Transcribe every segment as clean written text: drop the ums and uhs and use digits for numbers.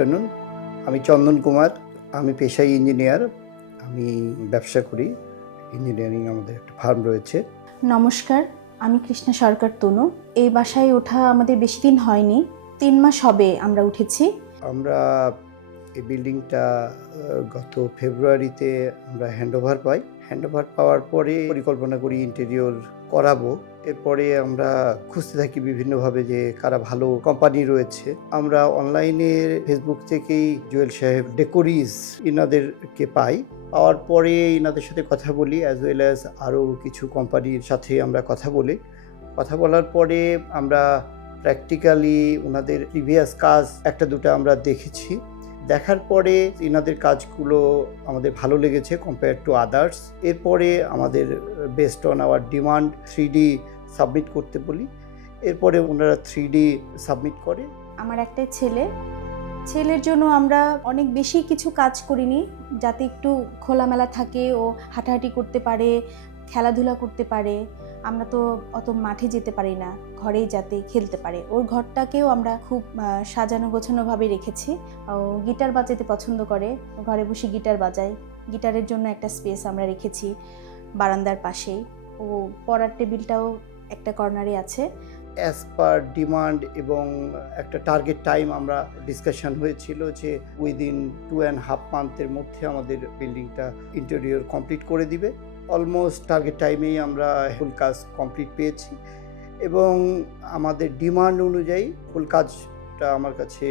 Afternoon. আমি চন্দন কুমার। আমি পেশায় ইঞ্জিনিয়ার। আমি ব্যবসা করি। ইঞ্জিনিয়ারিং আমাদের একটা ফার্ম রয়েছে। নমস্কার, আমি কৃষ্ণা সরকার তনু। এই বাসায় ওঠা আমাদের বেশি দিন হয়নি, 3 মাস হবে আমরা উঠেছি। আমরা এই বিল্ডিংটা গত ফেব্রুয়ারিতে আমরা হ্যান্ডওভার পাই। হ্যান্ডওভার পাওয়ার পরে পরিকল্পনা করি ইন্টেরিয়র করাবো। এরপরে আমরা খুঁজতে থাকি বিভিন্নভাবে যে কারা ভালো কোম্পানি রয়েছে। আমরা অনলাইনে ফেসবুক থেকেই জুয়েল সাহেব ডেকোরিজ ইনাদেরকে পাই। পাওয়ার পরে ইনাদের সাথে কথা বলি, অ্যাজ ওয়েল অ্যাজ আরও কিছু কোম্পানির সাথে আমরা কথা বলি। কথা বলার পরে আমরা প্র্যাকটিক্যালি ওনাদের প্রিভিয়াস কাজ একটা দুটো আমরা দেখেছি। দেখার পরে এনাদের কাজগুলো আমাদের ভালো লেগেছে কম্পেয়ার টু আদার্স। এরপরে আমাদের based on our demand 3D submit করতে বলি। এরপরে ওনারা 3D সাবমিট করে। আমার একটাই ছেলের জন্য আমরা অনেক বেশি কিছু কাজ করিনি, যাতে একটু খোলামেলা থাকে, ও হাঁটাহাঁটি করতে পারে, খেলাধুলা করতে পারে। আমরা তো অত মাঠে যেতে পারি না, ঘরেই যাতে খেলতে পারে। ওর ঘরটাকেও আমরা খুব সাজানো গোছানোভাবে রেখেছি। ও গিটার বাজাতে পছন্দ করে, ঘরে বসে গিটার বাজায়। গিটারের জন্য একটা স্পেস আমরা রেখেছি বারান্দার পাশেই। ও পড়ার টেবিলটাও একটা কর্নারে আছে। অ্যাজ পার ডিমান্ড এবং একটা টার্গেট টাইম আমরা ডিসকাশন হয়েছিল যে উইদিন 2.5 মান্থের মধ্যে আমাদের বিল্ডিংটা ইন্টেরিয়র কমপ্লিট করে দিবে। অলমোস্ট টার্গেট টাইমেই আমরা ফুল কাজ কমপ্লিট পেয়েছি এবং আমাদের ডিমান্ড অনুযায়ী ফুল কাজটা আমার কাছে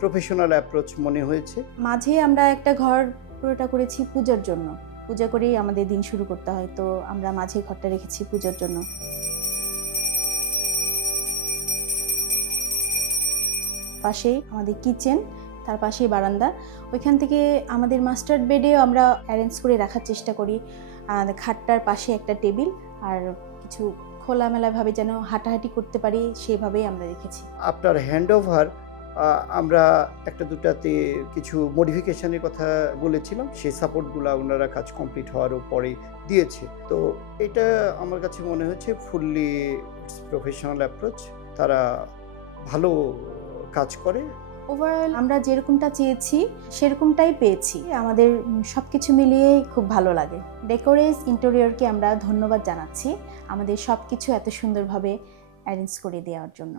প্রফেশনাল অ্যাপ্রোচ মনে হয়েছে। মাঝে আমরা একটা ঘর পুরোটা করেছি পূজার জন্য। পূজা করেই আমাদের দিন শুরু করতে হয়, তো আমরা মাঝে ঘরটা রেখেছি পূজার জন্য। পাশেই আমাদের কিচেন, তার পাশেই বারান্দা। ওইখান থেকে আমাদের মাস্টার বেডেও আমরা অ্যারেঞ্জ করে রাখার চেষ্টা করি। খাটটার পাশে একটা টেবিল, আর কিছু খোলামেলাভাবে যেন হাঁটাহাঁটি করতে পারি সেভাবেই আমরা রেখেছি। আফটার হ্যান্ডওভার আমরা একটা দুটাতে কিছু মডিফিকেশনের কথা বলেছিলাম, সেই সাপোর্টগুলো ওনারা কাজ কমপ্লিট হওয়ার পরেই দিয়েছে। তো এটা আমার কাছে মনে হচ্ছে ফুললি প্রফেশনাল অ্যাপ্রোচ। তারা ভালো কাজ করে। ওভারঅল আমরা যেরকমটা চেয়েছি সেরকমটাই পেয়েছি। আমাদের সব কিছু মিলিয়েই খুব ভালো লাগে। ডেকোরেজ ইন্টেরিয়রকে আমরা ধন্যবাদ জানাচ্ছি আমাদের সব কিছু এত সুন্দরভাবে অ্যারেঞ্জ করে দেওয়ার জন্য।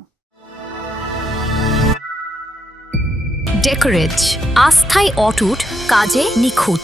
ডেকোরেজ, আস্থায় অটুট, কাজে নিখুঁত।